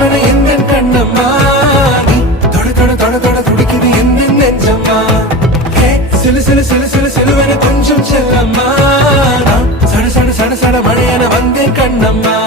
படபட எந்த கண்ணம்மா நீ தொட தொட தொட தொட துடிக்குது எந்த நெஞ்சம்மா சிலு சிலு சிலு சிலு சிலுவன கொஞ்சம் செல்லம்மா சட சட சட சட மழையான வந்தேன் கண்ணம்மா